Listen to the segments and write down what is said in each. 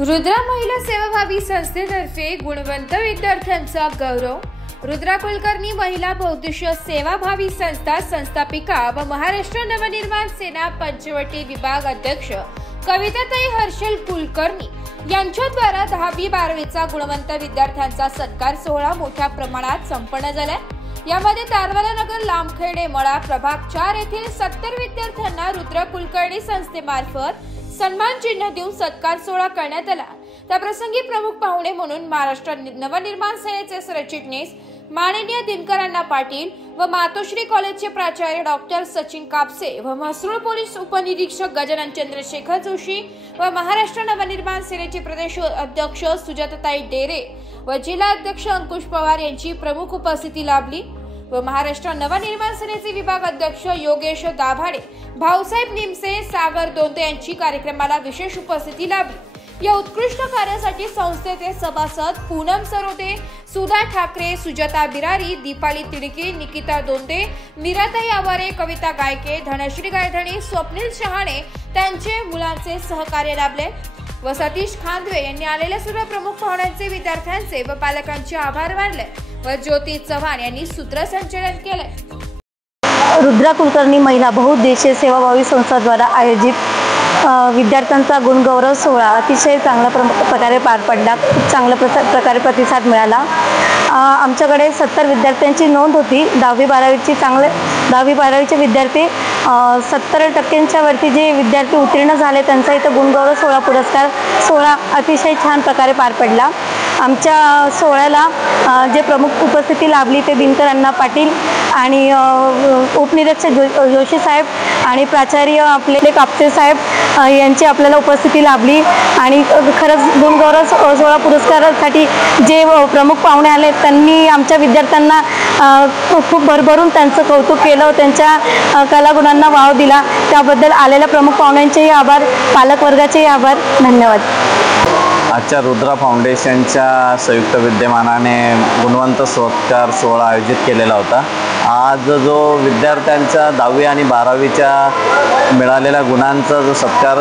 रुद्रा महिला सेवाभावी संस्थेतर्फे गुणवंत विद्यार्थ्यांचा गौरव। रुद्रा कुलकर्णी महिला बहुउद्देशीय सेवाभावी संस्था संस्थापिका व महाराष्ट्र नवनिर्माण सेना पंचवटी विभाग अध्यक्ष कविताताई हर्षल कुलकर्णी यांच्याद्वारा 10वी-12वीचा गुणवंत विद्यार्थ्यांचा सत्कार सोहळा मोठ्या प्रमाणात संपन्न झाला। यामध्ये तारवाला नगर, लांबखेडे, मळा प्रभाग 4 येथील 70 विद्यार्थ्यांना रुद्रा कुलकर्णी संस्थेमार्फत सन्मान चिन्ह देऊन सत्कार सोहळा करण्यात आला। त्याप्रसंगी प्रमुख पाहुणे म्हणून महाराष्ट्र नवनिर्माण सेनेचे सरचिटणीस माननीय दिनकर अण्णा पाटील व मातोश्री कॉलेजचे प्राचार्य डॉक्टर सचिन कापसे व महसूल पोलीस उपनिरीक्षक गजानन चंद्रशेखर जोशी व महाराष्ट्र नवनिर्माण सेनेचे प्रदेश अध्यक्ष सुजाताताई डेरे व जिल्हा अध्यक्ष अंकुश पवार यांची प्रमुख उपस्थिती लाभली व महाराष्ट्र नवनिर्माण सेनेचे विभाग अध्यक्ष योगेश दाभाडे, भाऊसाहेब निमसे, सागर दोंते यांची कार्यक्रमाला विशेष उपस्थिती लाभली। या उत्कृष्ट कार्यासाठी संस्थेचे सभासद पूनम सरोदे, सुधा ठाकरे, सुजाता बिरारी, दीपाली तिडके, निकिता दोंते, मीराताई आवारे, कविता गायके, धनश्री गायधणी, स्वप्नील शहाणे त्यांचे मुलांचे सहकार्य लाभले व सतीश खांदवे यांनी आलेल्या सर्व प्रमुख पाहुण्यांचे, विद्यार्थ्यांचे व पालकांचे आभार मानले व ज्योती चव्हाण यांनी सूत्रसंचालन केले। रुद्रा कुलकर्णी महिला बहुउद्देशीय सेवाभावी संस्थाद्वारा आयोजित विद्यार्थ्यांचा गुणगौरव सोहळा अतिशय चांगल्या प्रकारे पार पडला। खूप चांगल्या प्रकारे प्रतिसाद मिळाला। आमच्याकडे 70 विद्यार्थ्यांची नोंद होती। 10वी-12वीचे विद्यार्थी 70% वरती जे विद्यार्थी उत्तीर्ण झाले त्यांचा इथं गुणगौरव सोहळा पुरस्कार सोहळा अतिशय छान प्रकारे पार पडला। आमच्या सोहळ्याला जे प्रमुख उपस्थिती लाभली ते दिनकर अण्णा पाटील आणि उपनिरीक्षक जोशी साहेब आणि प्राचार्य आपले कापसे साहेब यांची आपल्याला उपस्थिती लाभली आणि खरंच गुणगौरव सोहळा पुरस्कारासाठी जे प्रमुख पाहुणे आले त्यांनी आमच्या विद्यार्थ्यांना खूप भरभरून त्यांचं कौतुक केलं, त्यांच्या कलागुणांना वाव दिला। त्याबद्दल आलेल्या प्रमुख पाहुण्यांचेही आभार, पालकवर्गाचेही आभार, धन्यवाद। आजच्या रुद्रा फाउंडेशनच्या संयुक्त विद्यमानाने गुणवंत सत्कार सोहळा आयोजित केलेला होता। आज जो विद्यार्थ्यांच्या 10वी आणि 12वीच्या मिळालेल्या गुणांचा जो सत्कार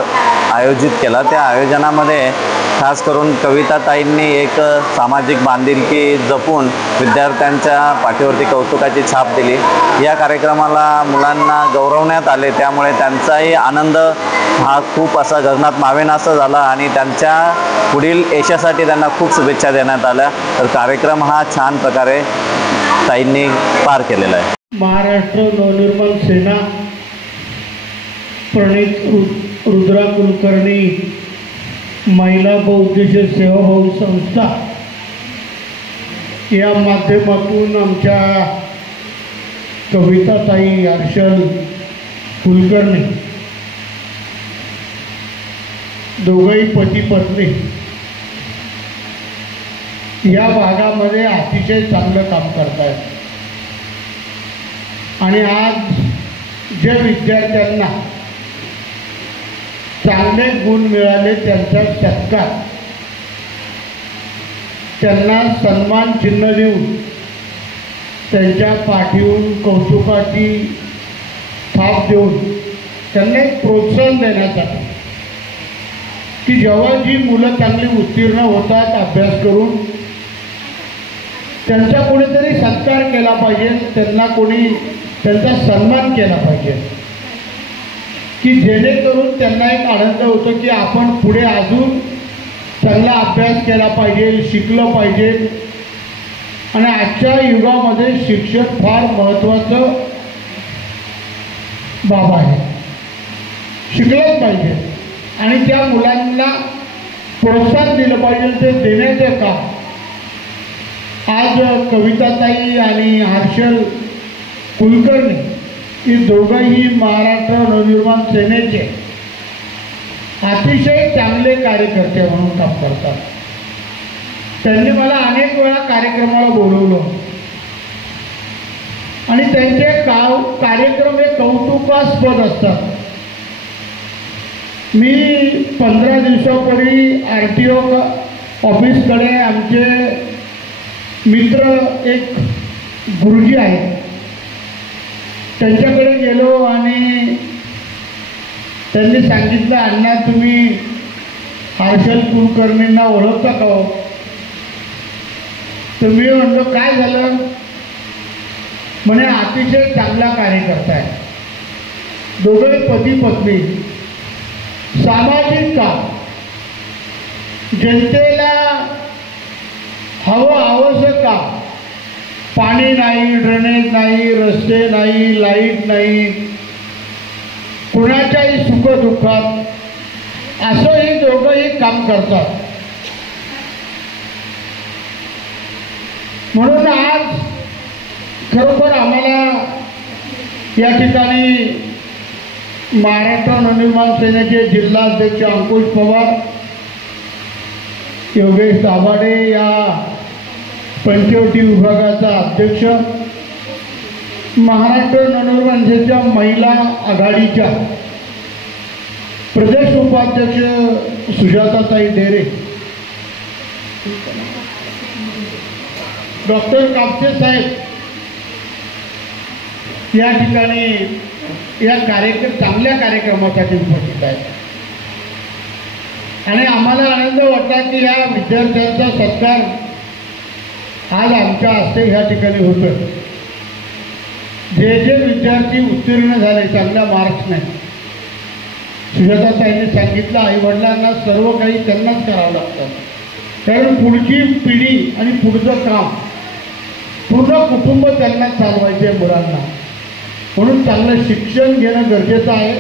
आयोजित केला त्या आयोजनामध्ये खास करून कविताताईंनी एक सामाजिक बांधिलकी जपून विद्यार्थ्यांच्या पाठीवरती कौतुकाची छाप दिली। या कार्यक्रमाला मुलांना गौरवण्यात आले, त्यामुळे त्यांचाही आनंद हा खूप असा गगनात मावेनासा झाला आणि त्यांच्या पुढील यशासाठी त्यांना खूप शुभेच्छा देण्यात आल्या। तर कार्यक्रम हा छान प्रकारे ताईंनी पार केलेला आहे। महाराष्ट्र नवनिर्माण सेना प्रणित रुद्रा कुलकर्णी महिला बहुउद्देशीय सेवाभावी संस्था या माध्यमातून आमच्या कविताताई हर्षल कुलकर्णी दोघंही पती पत्नी या भागामध्ये अतिशय चांगलं काम करतायत आणि आज जे विद्यार्थ्यांना चांगले गुण मिळाले त्यांचा सत्कार, त्यांना सन्मान चिन्ह देऊन त्यांच्या पाठीवरून कौतुकाची थाप देऊन त्यांना एक प्रोत्साहन देण्यासाठी की जेव्हा जी मुलं चांगली उत्तीर्ण होतात अभ्यास करून त्यांचा कोणीतरी सत्कार केला पाहिजे, त्यांना कोणी त्यांचा सन्मान केला पाहिजे की जेणेकरून त्यांना एक आनंद होतो की आपण पुढे अजून चांगला अभ्यास केला पाहिजे, शिकलं पाहिजे। आणि आजच्या युगामध्ये शिक्षण फार महत्त्वाचं बाब आहे, शिकलंच पाहिजे आणि त्या मुलांना प्रोत्साहन दिलं पाहिजे। ते देण्याचं काम आज कविताताई आणि हर्षल कुलकर्णी ही दोघंही महाराष्ट्र नवनिर्माण सेनेचे अतिशय चांगले कार्यकर्ते म्हणून काम करतात। त्यांनी मला अनेक वेळा कार्यक्रमाला बोलवलं आणि त्यांचे कार्यक्रम हे कौतुकास्पद असतात। मी 15 दिवसापूर्वी RTO ऑफिसकडे आमचे मित्र एक गुरुजी आहेत त्यांच्याकडे गेलो आणि त्यांनी सांगितलं, अण्णा तुम्ही हर्षल कुलकर्णींना ओळखता का हो? तर मी म्हणलो काय झालं? म्हणे अतिशय चांगला कार्यकर्ता आहे, दोघे पती पत्नी, सामाजिक काम, जनतेला हवं आवश्यक काम, पाणी नाही, ड्रेनेज नाही, रस्ते नाही, लाईट नाही, कुणाच्याही सुखदुःखात असंही दोघंही काम करतात. म्हणून आज खरोखर आम्हाला या ठिकाणी महाराष्ट्र नवनिर्माण सेनेचे जिल्हाध्यक्ष अंकुश पवार, योगेश दाभाडे, या पंचवटी विभागाचा अध्यक्ष, महाराष्ट्र नवनिर्माण सेनेच्या महिला आघाडीच्या प्रदेश उपाध्यक्ष सुजाताताई डेरे, डॉक्टर कापसे साहेब या ठिकाणी या चांगल्या कार्यक्रमासाठी उपस्थित आहेत. आणि आम्हाला आनंद वाटला की या विद्यार्थ्यांचा सत्कार आज आमच्या हस्ते ह्या ठिकाणी होतं. जे जे विद्यार्थी उत्तीर्ण झाले चांगल्या मार्क्सने, सुजाताताईंनी सांगितलं आईवडिलांना सर्व काही त्यांनाच करावं लागतं, कारण पुढची पिढी आणि पुढचं काम पूर्ण कुटुंब त्यांना चालवायचे आहे मुलांना. म्हणून चांगलं शिक्षण घेणं गरजेचं आहे.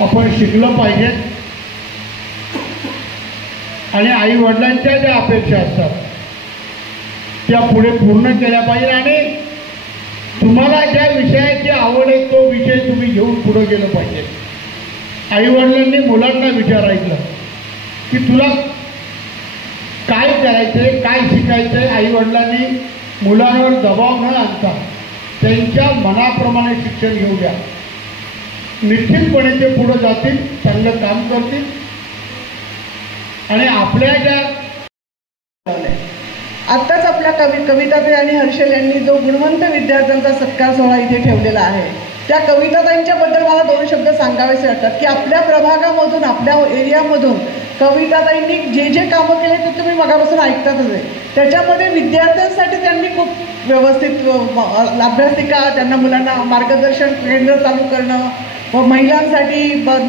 आपण शिकलं पाहिजे आणि आईवडिलांच्या ज्या अपेक्षा असतात त्या पुढे पूर्ण केल्या पाहिजे. आणि तुम्हाला ज्या विषयाची आवड आहे तो विषय तुम्ही घेऊन पुढे गेलं पाहिजे. आईवडिलांनी मुलांना विचारायचं की तुला काय करायचंय, काय शिकायचंय. आईवडिलांनी मुलांवर दबाव न आणता त्यांच्या मनाप्रमाणे शिक्षण घेऊ द्या. निश्चितपणे ते पुढे जातील, चांगलं काम करतील. आणि आपल्या ज्या आत्ताच आपल्या कविताताई आणि हर्षल यांनी जो गुणवंत विद्यार्थ्यांचा सत्कार सोहळा इथे ठेवलेला आहे, त्या कविताताईंच्याबद्दल मला दोन शब्द सांगावेसे वाटतात की आपल्या प्रभागामधून, आपल्या एरियामधून कविताताईंनी जे जे कामं केले ते तुम्ही मगापासून ऐकतातच आहे. त्याच्यामध्ये विद्यार्थ्यांसाठी त्यांनी खूप व्यवस्थित अभ्यासिका, त्यांना मुलांना मार्गदर्शन केंद्र चालू करणं, व महिलांसाठी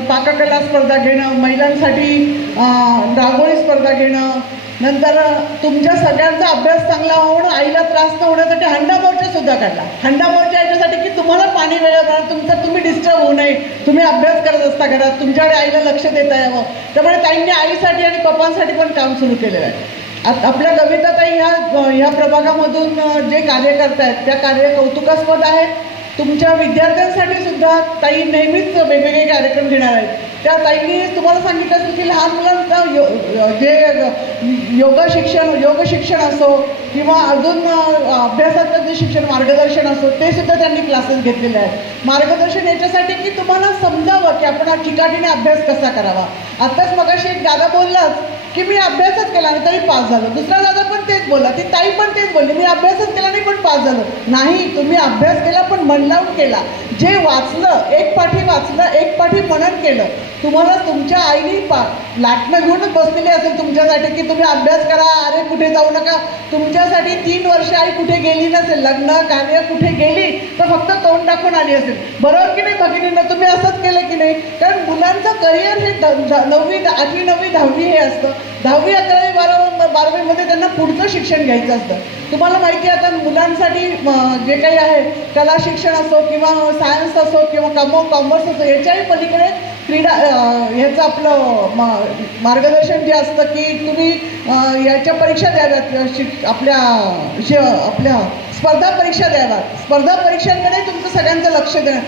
पाककला स्पर्धा घेणं, महिलांसाठी रांगोळी स्पर्धा घेणं, नंतर तुमच्या सगळ्यांचा अभ्यास चांगला होणं, आईला त्रास न होण्यासाठी हंडा मोर्चा सुद्धा काढला. हंडा मोर्चा याच्यासाठी की तुम्हाला पाणी वेळेवर तुम्ही डिस्टर्ब होऊ नये, तुम्ही अभ्यास करत असता घरात, तुमच्याकडे आईला लक्ष देता यावं. त्यामुळे ताईंनी आईसाठी आणि पप्पांसाठी पण काम सुरू केलेलं आहे. आपल्या कविताताई ह्या प्रभागामधून जे कार्य करतायत त्या कार्य कौतुकास्पद आहे. तुमच्या विद्यार्थ्यांसाठी सुद्धा ताई नेहमीच वेगवेगळे कार्यक्रम घेणार आहेत. त्या ताईंनी तुम्हाला सांगितलं असतं की लहान मुलांचा जे योग शिक्षण असो किंवा अजून अभ्यासाचं जे शिक्षण मार्गदर्शन असो ते सुद्धा त्यांनी क्लासेस घेतलेले आहेत. मार्गदर्शन याच्यासाठी की तुम्हाला समजावं की आपण ठिकाणीने अभ्यास कसा करावा. आत्ताच मगाशी एक दादा बोललाच की मी अभ्यासच केला नाही तरी पास झालो. दुसरा दादा पण तेच बोलला, ती ताई पण तेच बोलली, मी अभ्यासच केला नाही पण पास झालो. नाही, तुम्ही अभ्यास केला पण मन लावून केला. जे वाचलं, एक पाठी वाचलं, एक पाठी मनन केलं. तुम्हाला तुमच्या आईने लाटणं घेऊनच बसलेली असेल तुमच्यासाठी की तुम्ही अभ्यास करा, अरे कुठे जाऊ नका. तुमच्यासाठी 3 वर्ष आई कुठे गेली नसेल, लग्न कार्य कुठे गेली तर फक्त तोंड दाखवून आली असेल. बरोबर की नाही भगिनींना? तुम्ही असंच केलं की नाही? कारण मुलांचं करिअर हे 9वी, 8वी, 9वी, 10वी हे असतं. 10वी, 11वी, 12वीमध्ये त्यांना पुढचं शिक्षण घ्यायचं असतं. तुम्हाला माहिती आहे आता मुलांसाठी जे काही आहे कला शिक्षण असो किंवा सायन्स असो किंवा कॉमर्स असो, याच्याही पलीकडे क्रीडा ह्याचं आपलं मार्गदर्शन जे असतं की तुम्ही याच्या परीक्षा द्याव्यात, आपल्या स्पर्धा परीक्षा द्याव्यात. स्पर्धा परीक्षांकडे तुमचं सगळ्यांचं लक्ष देणं.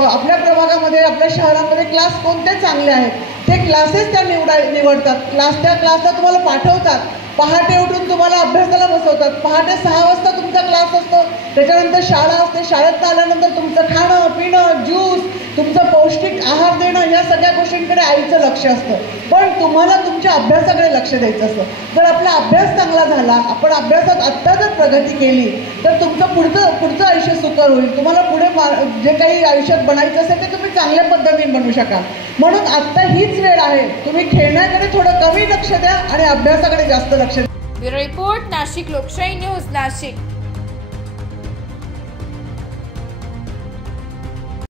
आपल्या प्रभागामध्ये, आपल्या शहरामध्ये क्लास कोणते चांगले आहेत ते क्लासेस त्या निवडतात. त्या क्लासला तुम्हाला पाठवतात. पहाटे उठून तुम्हाला अभ्यासाला बसवतात. पहाटे 6 वाजता तुमचा क्लास असतो. त्याच्यानंतर शाळा असते. शाळेत आल्यानंतर तुमचं खाणं पिणं, ज्यूस तुमचं पौष्टिक आहार देणं, या सगळ्या गोष्टींकडे आईचं लक्ष असतं. पण तुम्हाला तुमच्या अभ्यासाकडे लक्ष द्यायचं असतं. जर आपला अभ्यास चांगला झाला, आपण अभ्यासात आत्ता जर प्रगती केली, तर तुमचं पुढचं आयुष्य सुकर होईल. तुम्हाला पुढे जे काही आयुष्यात बनायचं असेल ते तुम्ही चांगल्या पद्धतीने बनवू शकाल. म्हणून आत्ता हीच वेळ आहे. तुम्ही खेळण्याकडे थोडं कमी लक्ष द्या आणि अभ्यासाकडे जास्त लक्ष द्या. ब्युरो रिपोर्ट, नाशिक लोकशाही न्यूज, नाशिक.